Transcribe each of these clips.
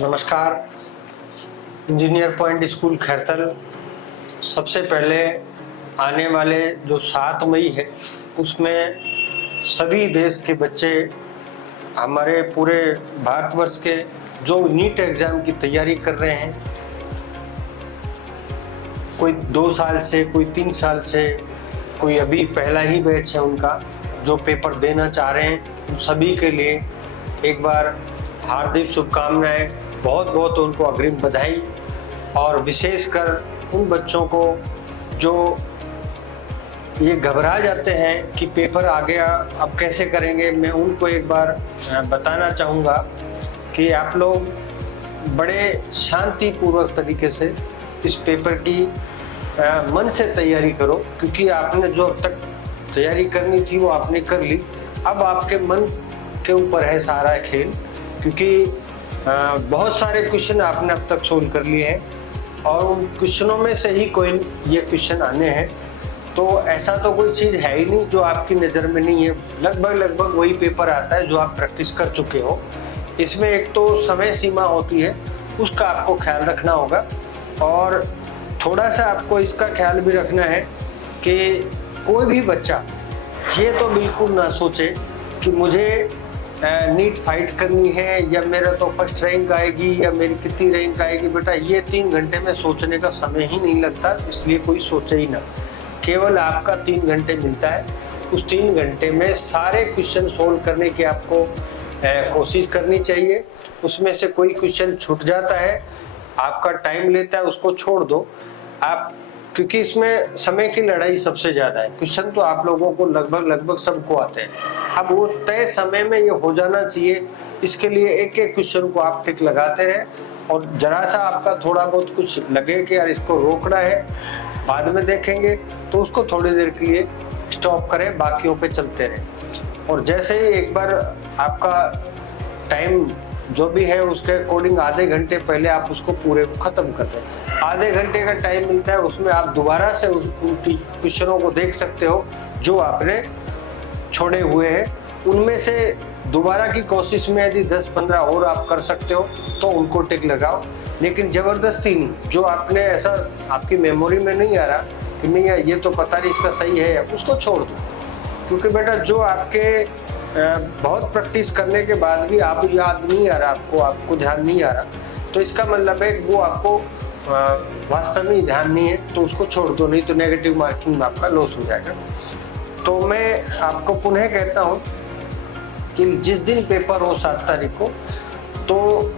नमस्कार। Engineer point school Khairthal सबसे पहले आने वाले जो 7 मई है उसमें सभी देश के बच्चे हमारे पूरे भारतवर्ष के जो नीट एग्ज़ाम की तैयारी कर रहे हैं, कोई 2 साल से, कोई 3 साल से, कोई अभी पहला ही बैच है उनका जो पेपर देना चाह रहे हैं, उन सभी के लिए एक बार हार्दिक शुभकामनाएं, बहुत बहुत उनको अग्रिम बधाई। और विशेषकर उन बच्चों को जो ये घबरा जाते हैं कि पेपर आ गया अब कैसे करेंगे, मैं उनको एक बार बताना चाहूँगा कि आप लोग बड़े शांतिपूर्वक तरीके से इस पेपर की मन से तैयारी करो, क्योंकि आपने जो अब तक तैयारी करनी थी वो आपने कर ली। अब आपके मन के ऊपर है सारा खेल, क्योंकि बहुत सारे क्वेश्चन आपने अब तक सोल्व कर लिए हैं और उन क्वेश्चनों में से ही कोई ये क्वेश्चन आने हैं। तो ऐसा तो कोई चीज़ है ही नहीं जो आपकी नज़र में नहीं है, लगभग वही पेपर आता है जो आप प्रैक्टिस कर चुके हो। इसमें एक तो समय सीमा होती है, उसका आपको ख्याल रखना होगा और थोड़ा सा आपको इसका ख्याल भी रखना है कि कोई भी बच्चा ये तो बिल्कुल ना सोचे कि मुझे नीट फाइट करनी है या मेरा तो फर्स्ट रैंक आएगी या मेरी कितनी रैंक आएगी। बेटा, ये 3 घंटे में सोचने का समय ही नहीं लगता, इसलिए कोई सोचे ही ना। केवल आपका 3 घंटे मिलता है, उस 3 घंटे में सारे क्वेश्चन सोल्व करने की आपको कोशिश करनी चाहिए। उसमें से कोई क्वेश्चन छूट जाता है, आपका टाइम लेता है, उसको छोड़ दो आप, क्योंकि इसमें समय की लड़ाई सबसे ज़्यादा है। क्वेश्चन तो आप लोगों को लगभग सबको आते हैं, अब वो तय समय में ये हो जाना चाहिए। इसके लिए एक एक क्वेश्चन को आप टिक लगाते रहें और जरा सा आपका थोड़ा बहुत कुछ लगे कि यार इसको रोकना है, बाद में देखेंगे, तो उसको थोड़ी देर के लिए स्टॉप करें, बाकियों पे चलते रहें। और जैसे ही एक बार आपका टाइम जो भी है उसके अकॉर्डिंग आधे घंटे पहले आप उसको पूरे ख़त्म कर दें। आधे घंटे का टाइम मिलता है, उसमें आप दोबारा से उन क्वेश्चनों को देख सकते हो जो आपने छोड़े हुए हैं। उनमें से दोबारा की कोशिश में यदि 10-15 और आप कर सकते हो तो उनको टिक लगाओ, लेकिन ज़बरदस्ती नहीं। जो आपने ऐसा आपकी मेमोरी में नहीं आ रहा कि नहीं यार ये तो पता नहीं इसका सही है, उसको छोड़ दो। क्योंकि बेटा जो आपके बहुत प्रैक्टिस करने के बाद भी आप याद नहीं आ रहा, आपको ध्यान नहीं आ रहा, तो इसका मतलब है वो आपको वास्तव में ध्यान नहीं है, तो उसको छोड़ दो, नहीं तो नेगेटिव मार्किंग में आपका लॉस हो जाएगा। तो मैं आपको पुनः कहता हूँ कि जिस दिन पेपर हो 7 तारीख को, तो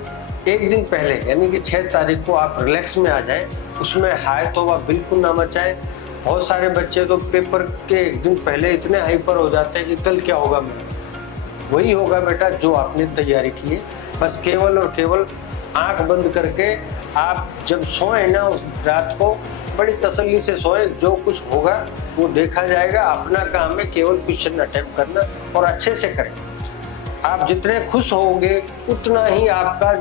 एक दिन पहले यानी कि 6 तारीख को आप रिलैक्स में आ जाएं, उसमें हाय तौबा बिल्कुल ना मचाएं। बहुत सारे बच्चे तो पेपर के एक दिन पहले इतने हाइपर हो जाते हैं कि कल क्या होगा मेरा। वही होगा बेटा जो आपने तैयारी की है। बस केवल और केवल आंख बंद करके आप जब सोएं ना उस रात को बड़ी तसल्ली से सोएं, जो कुछ होगा वो देखा जाएगा। अपना काम है केवल क्वेश्चन अटेम्प्ट करना और अच्छे से करें। आप जितने खुश होंगे उतना ही आपका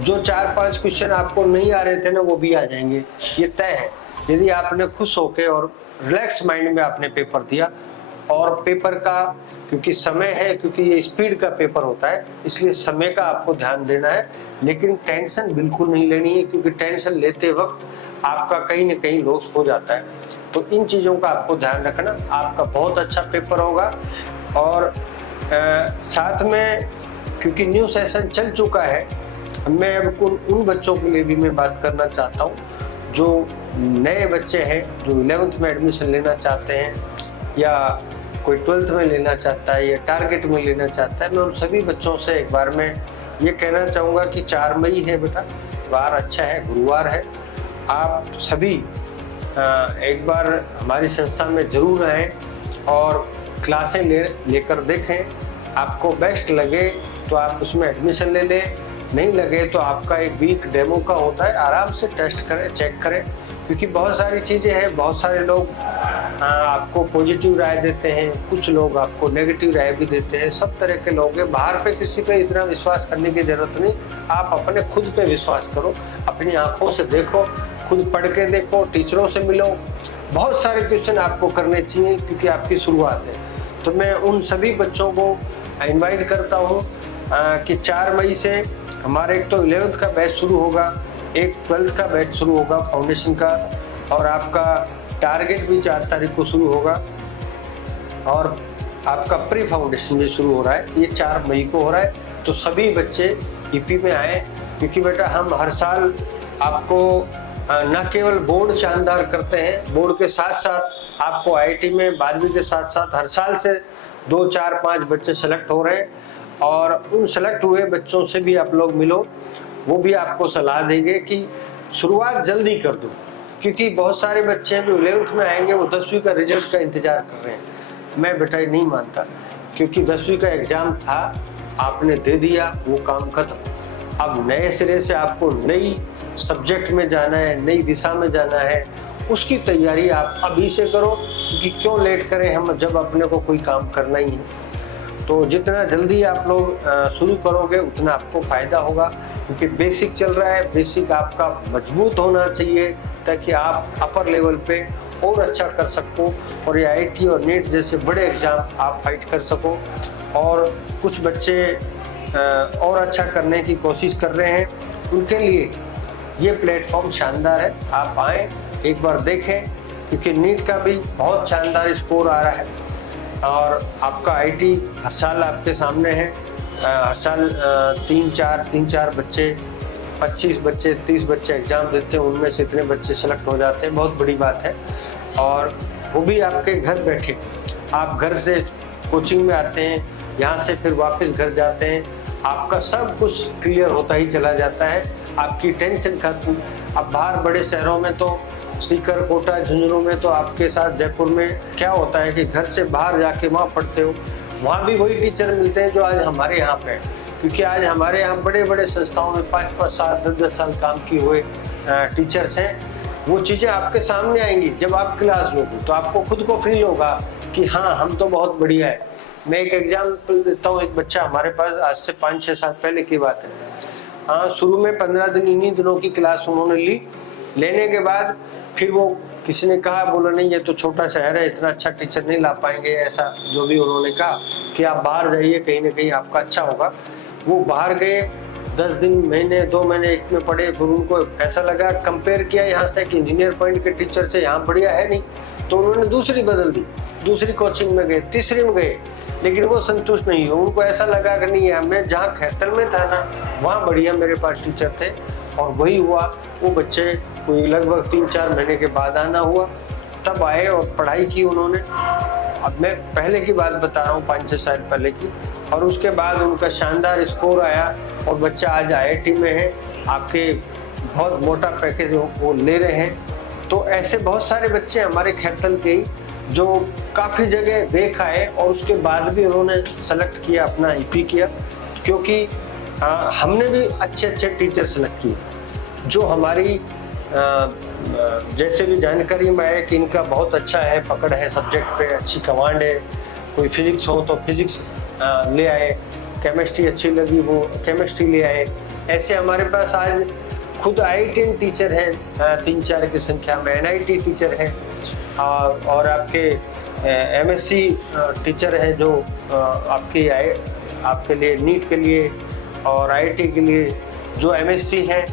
जो 4-5 क्वेश्चन आपको नहीं आ रहे थे ना वो भी आ जाएंगे, ये तय है। यदि आपने खुश होके और रिलैक्स माइंड में आपने पेपर दिया, और पेपर का क्योंकि समय है, क्योंकि ये स्पीड का पेपर होता है, इसलिए समय का आपको ध्यान देना है, लेकिन टेंशन बिल्कुल नहीं लेनी है, क्योंकि टेंशन लेते वक्त आपका कहीं ना कहीं लॉस हो जाता है। तो इन चीज़ों का आपको ध्यान रखना, आपका बहुत अच्छा पेपर होगा। और साथ में क्योंकि न्यू सेशन चल चुका है, मैं अब उन बच्चों के लिए भी मैं बात करना चाहता हूँ जो नए बच्चे हैं, जो 11th में एडमिशन लेना चाहते हैं या कोई 12th में लेना चाहता है या टारगेट में लेना चाहता है। मैं उन सभी बच्चों से एक बार मैं ये कहना चाहूँगा कि 4 मई है बेटा, वार अच्छा है, गुरुवार है। आप सभी एक बार हमारी संस्था में ज़रूर आएँ और क्लासें लेकर देखें। आपको बेस्ट लगे तो आप उसमें एडमिशन ले लें, नहीं लगे तो आपका एक वीक डेमो का होता है, आराम से टेस्ट करें, चेक करें। क्योंकि बहुत सारी चीज़ें हैं, बहुत सारे लोग आपको पॉजिटिव राय देते हैं, कुछ लोग आपको नेगेटिव राय भी देते हैं, सब तरह के लोग हैं। बाहर पे किसी पे इतना विश्वास करने की ज़रूरत नहीं, आप अपने खुद पे विश्वास करो, अपनी आँखों से देखो, खुद पढ़ के देखो, टीचरों से मिलो। बहुत सारे क्वेश्चन आपको करने चाहिए क्योंकि आपकी शुरुआत है। तो मैं उन सभी बच्चों को इनवाइट करता हूँ कि 4 मई से हमारे एक तो 11th का बैच शुरू होगा, एक 12th का बैच शुरू होगा फाउंडेशन का, और आपका टारगेट भी 4 तारीख को शुरू होगा, और आपका प्री फाउंडेशन भी शुरू हो रहा है। ये 4 मई को हो रहा है। तो सभी बच्चे ईपी में आए, क्योंकि बेटा हम हर साल आपको न केवल बोर्ड शानदार करते हैं, बोर्ड के साथ साथ आपको आईआईटी में 12वीं के साथ साथ हर साल से 2, 4, 5 बच्चे सेलेक्ट हो रहे हैं, और उन सेलेक्ट हुए बच्चों से भी आप लोग मिलो, वो भी आपको सलाह देंगे कि शुरुआत जल्दी कर दो, क्योंकि बहुत सारे बच्चे हैं जो 11th में आएंगे, वो 10वीं का रिजल्ट का इंतजार कर रहे हैं। मैं बेटा नहीं मानता, क्योंकि 10वीं का एग्जाम था, आपने दे दिया, वो काम खत्म। अब नए सिरे से आपको नई सब्जेक्ट में जाना है, नई दिशा में जाना है, उसकी तैयारी आप अभी से करो, क्योंकि क्यों लेट करें हम जब अपने को कोई काम करना ही है। तो जितना जल्दी आप लोग शुरू करोगे उतना आपको फायदा होगा, क्योंकि बेसिक चल रहा है। बेसिक आपका मजबूत होना चाहिए, ताकि आप अपर लेवल पे और अच्छा कर सको, और ये आईआईटी और नीट जैसे बड़े एग्जाम आप फाइट कर सको। और कुछ बच्चे और अच्छा करने की कोशिश कर रहे हैं, उनके लिए ये प्लेटफॉर्म शानदार है। आप आएँ, एक बार देखें, क्योंकि नीट का भी बहुत शानदार स्कोर आ रहा है, और आपका आईआईटी हर साल आपके सामने है। हर साल 3-4 बच्चे, 25 बच्चे, 30 बच्चे एग्जाम देते हैं, उनमें से इतने बच्चे सेलेक्ट हो जाते हैं, बहुत बड़ी बात है। और वो भी आपके घर बैठे, आप घर से कोचिंग में आते हैं, यहाँ से फिर वापस घर जाते हैं, आपका सब कुछ क्लियर होता ही चला जाता है, आपकी टेंशन खत्म। अब बाहर बड़े शहरों में तो सीकर, कोटा, झुंझुनू में तो आपके साथ जयपुर में क्या होता है कि घर से बाहर जाके वहाँ पढ़ते हो, वहाँ भी वही टीचर मिलते हैं जो आज हमारे यहाँ पे हैं, क्योंकि आज हमारे यहाँ बड़े बड़े संस्थाओं में 5-5 साल, 10-10 साल काम किए हुए टीचर्स हैं। वो चीज़ें आपके सामने आएंगी जब आप क्लास लोगे, तो आपको खुद को फील होगा कि हाँ, हम तो बहुत बढ़िया है। मैं एक एग्जाम्पल देता हूँ। एक बच्चा हमारे पास आज से 5-6 साल पहले की बात है। हाँ, शुरू में 15 दिन इन्हीं दिनों की क्लास उन्होंने ली। लेने के बाद फिर वो किसी ने कहा, बोला नहीं ये तो छोटा शहर है, इतना अच्छा टीचर नहीं ला पाएंगे, ऐसा जो भी उन्होंने कहा कि आप बाहर जाइए, कहीं ना कहीं आपका अच्छा होगा। वो बाहर गए, 10 दिन, महीने, 2 महीने एक में पढ़े, फिर उनको ऐसा लगा, कंपेयर किया यहाँ से कि इंजीनियर पॉइंट के टीचर से यहाँ बढ़िया है नहीं, तो उन्होंने दूसरी बदल दी, दूसरी कोचिंग में गए, तीसरी में गए, लेकिन वो संतुष्ट नहीं हुए। उनको ऐसा लगा कि नहीं है, मैं जहाँ खैतर में था ना, वहाँ बढ़िया मेरे पास टीचर थे, और वही हुआ। वो बच्चे कोई लगभग 3-4 महीने के बाद आना हुआ, तब आए और पढ़ाई की उन्होंने। अब मैं पहले की बात बता रहा हूँ, 5-6 साल पहले की, और उसके बाद उनका शानदार स्कोर आया, और बच्चा आज आईआईटी में है, आपके बहुत मोटा पैकेज वो ले रहे हैं। तो ऐसे बहुत सारे बच्चे हमारे खैरतल के ही जो काफ़ी जगह देख आए, और उसके बाद भी उन्होंने सेलेक्ट किया, अपना ईपी किया, क्योंकि हमने भी अच्छे टीचर सेलेक्ट किए, जो हमारी जैसे भी जानकारी में आया कि इनका बहुत अच्छा है, पकड़ है सब्जेक्ट पे, अच्छी कमांड है। कोई फिजिक्स हो तो फिजिक्स ले आए, केमिस्ट्री अच्छी लगी वो केमिस्ट्री ले आए। ऐसे हमारे पास आज खुद आईआईटी टीचर हैं 3-4 की संख्या में, एनआईटी टीचर हैं, और आपके एमएससी टीचर हैं जो आपके लिए नीट के लिए और आईआईटी के लिए जो एमएससी हैं,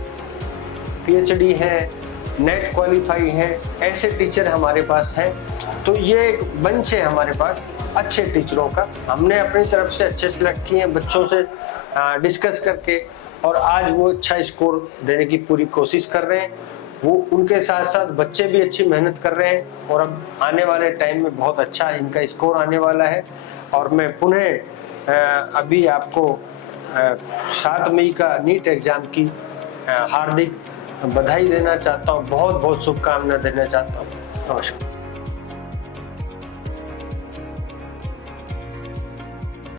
पीएचडी हैं, नेट क्वालिफाई हैं, ऐसे टीचर हमारे पास हैं। तो ये एक बंच है हमारे पास अच्छे टीचरों का। हमने अपनी तरफ से अच्छे सेलेक्ट किए हैं बच्चों से डिस्कस करके, और आज वो अच्छा स्कोर देने की पूरी कोशिश कर रहे हैं। वो उनके साथ साथ बच्चे भी अच्छी मेहनत कर रहे हैं, और अब आने वाले टाइम में बहुत अच्छा इनका स्कोर आने वाला है। और मैं पुनः अभी आपको 7 मई का नीट एग्जाम की हार्दिक बधाई देना चाहता हूँ, बहुत बहुत शुभकामनाएं देना चाहता हूँ। नमस्कार।